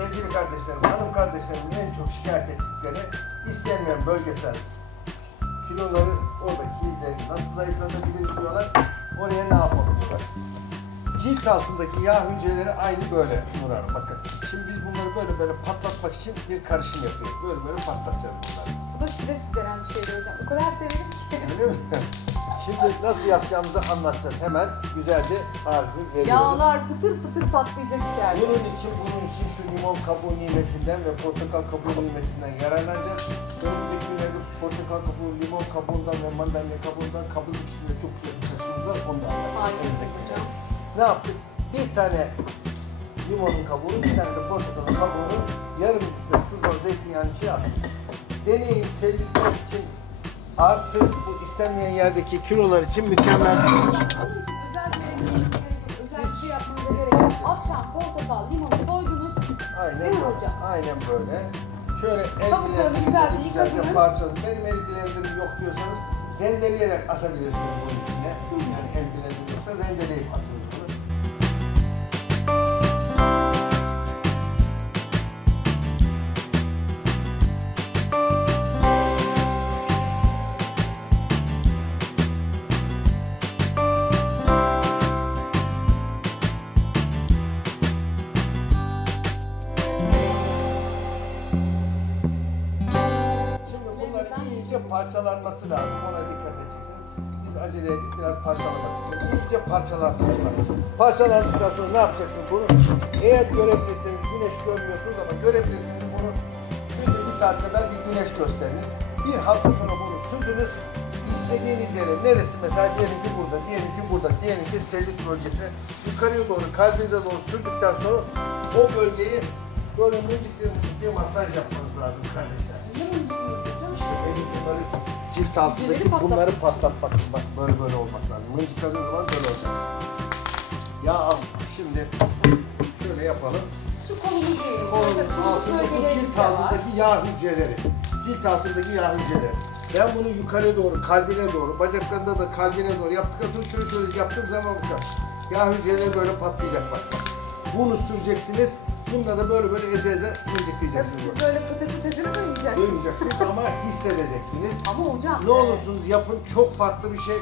sevgili kardeşlerim, hanım kardeşlerimin en çok şikayet ettikleri istenmeyen bölgesel kiloları, oradaki ciltleri nasıl zayıflatabiliriz diyorlar. Oraya ne yapalım diyorlar. Cilt altındaki yağ hücreleri aynı böyle Nur Hanım, bakın. Şimdi biz bunları böyle patlatmak için bir karışım yapıyoruz. Böyle patlatacağız bunları. Bu da stres gideren bir şeydi hocam. O kadar severim ki. Öyle mi? Şimdi nasıl yapacağımızı anlatacağız. Hemen güzelce tarifi veriyoruz. Yağlar pıtır pıtır patlayacak içeride. Bunun için şu limon kabuğu nimetinden ve portakal kabuğu nimetinden yararlanacağız. Önümüzdeki günlerde portakal kabuğu, limon kabuğundan ve mandalina kabuğundan kabızlık içinde çok güzel bir taşımız var. Onu da anlatacağız. Hocam. Ne yaptık? Bir tane limonun kabuğunu, bir tane de portakalın kabuğunu yarım litre sızma zeytinyağının içine attık. Deneyin, sevdikler için artı bu istenmeyen yerdeki kilolar için mükemmel bir Bunun için özel bir şey yapmanıza gerek yok. Akşam portakal, limonu soydunuz. Aynen Değil mi böyle. hocam? Aynen böyle. Şöyle el Kabuklarını güzelce yıkadınız. parçaladım. Benim el blenderim yok diyorsanız rendeleyerek atabilirsiniz bunun içine. Yani el blenderim yoksa rendeleyip atınız bunu. Parçalanması lazım. Ona dikkat edeceksiniz. Biz acele edip biraz parçalamak istiyoruz. İyice parçalansın bunlar. Parçalandıktan sonra ne yapacaksınız bunu? Eğer görebilirseniz, güneş görmüyorsunuz ama görebilirseniz bunu günde 1 saat kadar bir güneş gösteriniz. Bir hafta sonra bunu süzünüz. İstediğiniz yere, neresi mesela, diyelim ki burada, diyelim ki burada, diyelim ki selülit bölgesi, yukarıya doğru, kalbinize doğru sürdükten sonra o bölgeyi böyle mıncık masaj yapmanız lazım kardeşler. Bunları cilt altındaki bunları patlatmak, bak böyle olması lazım. Mıncıkladığınız zaman böyle olacak. Ya şimdi şöyle yapalım. Şu kolumuz değil. Kolun altındaki bu cilt altındaki yağ hücreleri. Cilt altındaki yağ hücreleri. Ben bunu yukarı doğru, kalbine doğru, bacaklarında da kalbine doğru yaptıktan sonra şöyle yaptığım zaman bakın. Yağ hücreleri böyle patlayacak bak. Bunu süreceksiniz. Bununla da böyle eze mıncıklayacaksınız. Siz böyle pıtırtı sesini duymayacaksınız. Duymayacaksınız ama hissedeceksiniz. Ama hocam. Ne olursunuz yapın, çok farklı bir şey.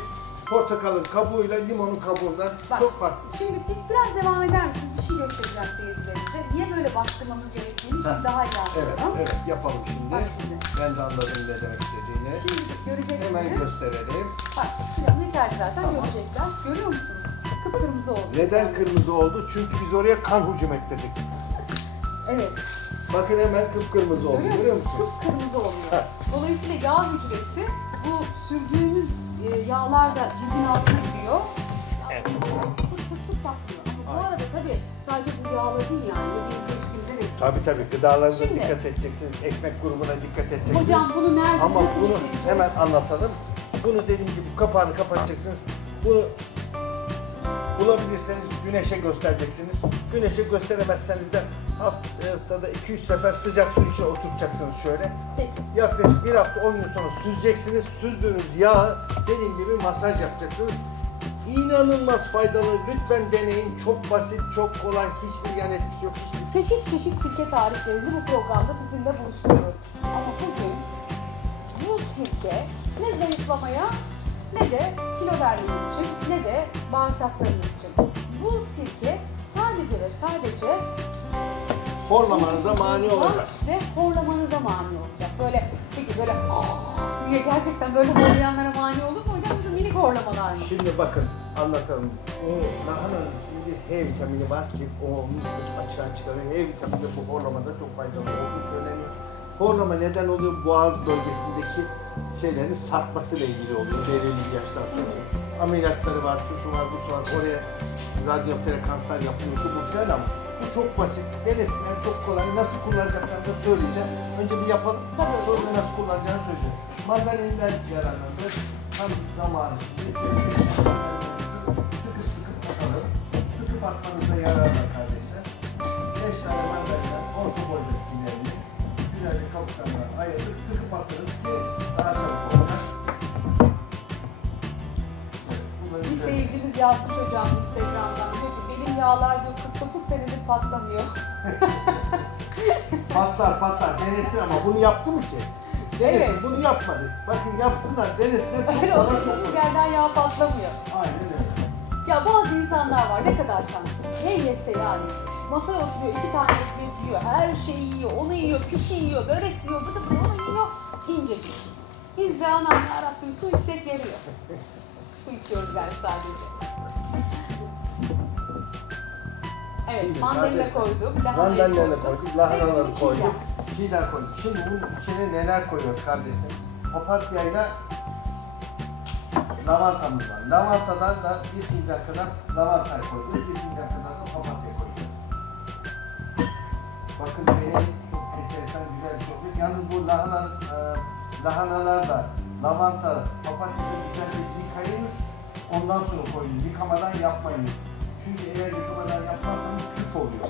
Portakalın kabuğuyla limonun kabuğundan Bak, çok farklı. Şimdi biraz devam eder misiniz? Bir şey göstereceğim seyircilerimize. Niye böyle bastırmamız gerektiğini şimdi daha iyi anlayalım. Evet, yapalım şimdi. Bak şimdi. Ben de anladım ne demek istediğini. Şimdi göreceksiniz. Hemen gösterelim. Bak şimdi yeterli zaten görecekler. Görüyor musunuz? Kıpkırmızı oldu. Neden kırmızı oldu? Çünkü biz oraya kan hücum ettirdik. Evet. Bakın hemen kıpkırmızı oldu. Görüyor musunuz? Kıpkırmızı oluyor. Dolayısıyla yağ hücresi bu sürdüğümüz yağlar da cildin altına gidiyor. Evet. Pıt patlıyor. Ama bu arada tabii sadece bu yağlar değil yani. Yediğimizde içtiğimizde de. Tabii gıdalarınıza Şimdi, dikkat edeceksiniz. Ekmek grubuna dikkat edeceksiniz. Hocam bunu nerede? Ama bunu hemen anlatalım. Bunu dediğim gibi kapağını kapatacaksınız. Bunu bulabilirseniz güneşe göstereceksiniz. Güneşe gösteremezseniz de haftada 2-3 sefer sıcak su içine oturtacaksınız şöyle. Peki. Yaklaşık 1 hafta 10 gün sonra süzeceksiniz. Süzdüğünüz yağı dediğim gibi masaj yapacaksınız. İnanılmaz faydalı. Lütfen deneyin. Çok basit, çok kolay. Hiçbir yan etkisi yok. Çeşit sirke tariflerini bu programda sizinle buluşturuyoruz. Ama bugün bu sirke ne zayıflamaya ne de kilo vermeniz için ne de bağırsaklarınız için. Bu sirke sadece horlamanıza mani olacak. Ve horlamanıza mani olacak. Peki böyle diye gerçekten böyle horlayanlara mani olur mu hocam? Bu minik horlamalar mı? Şimdi bakın anlatalım. Lahananın bir H vitamini var ki o açığa çıkarıyor. H vitamini de bu horlamada çok faydalı olduğu söyleniyor. Horlama neden oluyor? Boğaz bölgesindeki şeylerin sarkmasıyla ilgili oluyor. Belirli bir yaştan sonra. Ameliyatları var, şu var, bu var. Oraya radyo frekanslar yapılıyor, şu bu filan ama bu çok basit. Denesinler, çok kolay. Nasıl kullanacaklarını da söyleyeceğim. Önce bir yapalım, sonra da nasıl kullanacağını söyleyeceğim. Mandalinden yararlandır. Tam zamanı. Sıkı atalım. Sıkı atmanızda yarar var kardeşler. 5 tane mandalina, orta boyda ilerini güzelce kabuklarından ayırdık. Sıkı atırız ki daha çabuk olacak. Bir seyircimiz yazmış hocam Instagram'dan. Diyor ki benim benim yağlar diyor 49 senedir patlamıyor. Patlar denesin ama bunu yaptı mı ki? Denesin, Evet. bunu yapmadı. Bakın yapsınlar, denesinler. Çok Öyle kolay oturduğumuz yapıyor. yerden yağ patlamıyor. Aynen öyle. Ya bazı insanlar var ne kadar şanslı. Ne yese yani. Masaya oturuyor 2 tane ekmek yiyor. Her şeyi yiyor. Onu yiyor, pişi yiyor, börek yiyor, bıdı bıdı onu yiyor. İncecik. Biz de anam yarabbim su içsek geliyor. Su içiyoruz yani sadece. Evet, Şimdi mandalina kardeşler, koyduk, Mandalina koyduk, lahanaları Hepsini koyduk, çiğdem koyduk. Şimdi bunun içine neler koyuyoruz kardeşler? Papatyayla lavantamız var. Lavantadan da bir fincan kadar lavantayı koyuyoruz, bir fincan kadar da papatya koyuyoruz. Bakın deneyin, çok enteresan güzel bir şey oluyor. Yalnız bu lahanalar da lavanta, papatya da güzelce yıkayınız, ondan sonra koyun. Yıkamadan yapmayınız. Çünkü eğer yıkamadan yapmazsanız küf oluyor.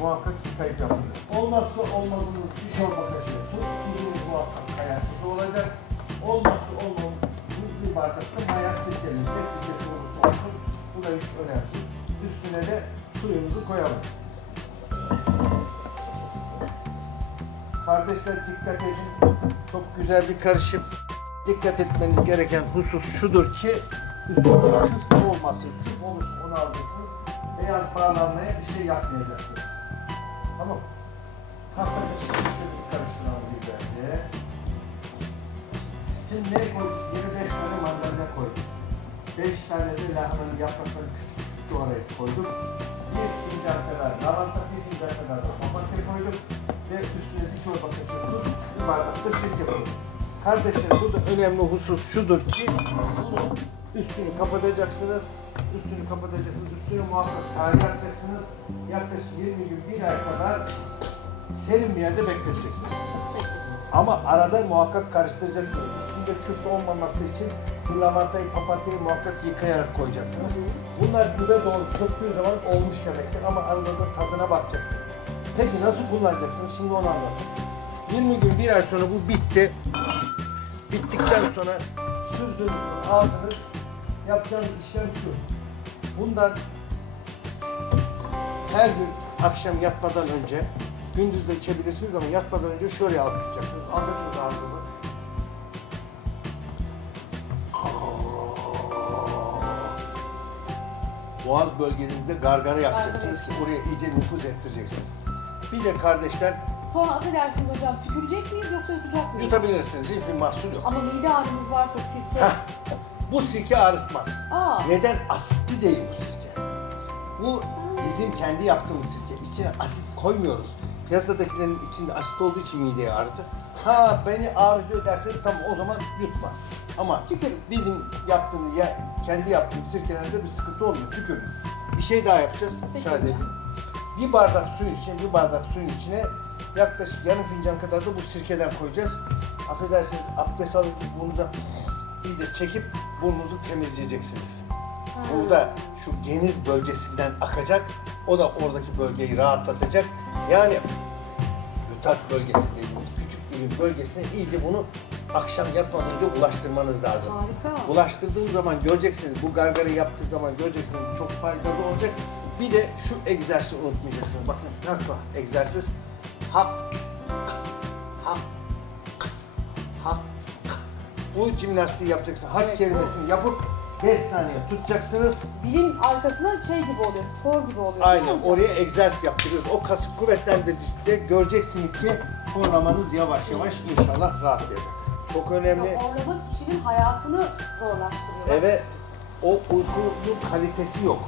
Muhakkak yıkayıp yapılır. Olmazsa olmazımız bir çorba kaşığı tuz, tuzumuz muhakkak kayar tuzu olacak. Olmazsa olmazımız bir bardakta maya sirkemiz ve sirke tuzumuz olsun. Bu da hiç önemsiz. Üstüne de suyumuzu koyalım. Kardeşler dikkat edin. Çok güzel bir karışım. Dikkat etmeniz gereken husus şudur ki üstünde küf olmasın. Küf olursa onu alacaksınız. Beyaz bağlanmaya bir şey yapmayacaksınız. Tamam mı? Tahta kaşıkla şöyle bir karıştıralım güzelce. Şimdi ne koyduk? 25 tane mandalina koyduk. 5 tane de lahananın yapraklarını küçük küçük doğrayıp koyduk. Bir fincan kadar lavanta, bir fincan kadar da papatya koyduk. Ve üstüne bir çorba kaşığı tuz, bir bardak da sirke koyduk. Kardeşler burada önemli husus şudur ki bunu üstünü kapatacaksınız. Üstünü muhakkak tarih atacaksınız. Yaklaşık 20 gün, 1 ay kadar serin bir yerde bekleteceksiniz. Ama arada muhakkak karıştıracaksınız. Üstünde küf olmaması için bu lavantayı, papatyayı muhakkak yıkayarak koyacaksınız. Bunlar dibe doğru çöktüğü zaman olmuş demektir ama arada da tadına bakacaksınız. Peki nasıl kullanacaksınız? Şimdi onu anlatayım. 20 gün, 1 ay sonra bu bitti. Bittikten sonra süzdünüz, aldınız. Yapacağınız işlem şu. Bundan her gün akşam yatmadan önce, gündüz de içebilirsiniz ama yatmadan önce şöyle alıp tutacaksınız. Anlatınız ağzınızı. Boğaz bölgenizde gargara yapacaksınız ki oraya iyice nüfuz ettireceksiniz. Bir de kardeşler Sonra affedersiniz hocam tükürecek miyiz yoksa yutacak mıyız? yutabilirsiniz. Hiçbir mahsur yok. Ama mide ağrımız varsa sirke. Heh, bu sirke ağrıtmaz. Aa. Neden? Asitli değil bu sirke. Bu bizim kendi yaptığımız sirke. İçine asit koymuyoruz. Piyasadakilerin içinde asit olduğu için mideye ağrıtır. Ha beni ağrıyor derseniz tamam o zaman yutma. Ama Tükürün. bizim yaptığımız, kendi yaptığımız sirkelerde bir sıkıntı olmuyor. Tükürün. Bir şey daha yapacağız. Peki. Müsaade edin. Bir bardak suyun içine yaklaşık yarım fincan kadar da bu sirkeden koyacağız. Affedersiniz abdest alır gibi bunu da iyice çekip burnunuzu temizleyeceksiniz. Bu da şu geniz bölgesinden akacak. O da oradaki bölgeyi rahatlatacak. Yani yutak bölgesi dediğimiz küçük dilin bölgesine iyice bunu akşam yatmadan önce ulaştırmanız lazım. Harika. Bulaştırdığınız zaman göreceksiniz, bu gargarayı yaptığı zaman göreceksiniz çok faydalı olacak. Bir de şu egzersizi unutmayacaksınız. Bakın nasıl egzersiz? Hak, hak, hak. Bu jimnastiği yapacaksınız. Hak Evet, kelimesini yapıp 5 saniye tutacaksınız. Dilin arkasına şey gibi oluyor, spor gibi oluyor. Aynen değil mi hocam? oraya egzersiz yaptırıyoruz. O kası kuvvetlendiricide göreceksiniz ki horlamanız yavaş yavaş inşallah rahatlayacak. Çok önemli. Ya, horlama kişinin hayatını zorlaştırıyor. Evet, o uykunun kalitesi yok.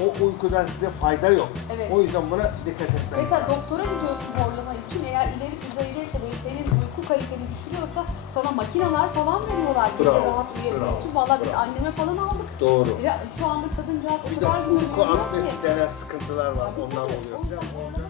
O uykudan size fayda yok. Evet. O yüzden buna dikkat etmeniz Mesela lazım. doktora gidiyorsun horlama için, eğer ileri düzeydeyse ve senin uyku kaliteni düşürüyorsa sana makineler falan veriyorlar gece Bravo, rahat uyuyabilmek bravo, için. Valla biz bravo. anneme falan aldık. Doğru. Ya şu anda kadıncağız o Bir de kadar güzel uyku uyuyor apnesi ki. denen sıkıntılar var. Tabii, Onlar tabii. oluyor. O yüzden Ondan- horlama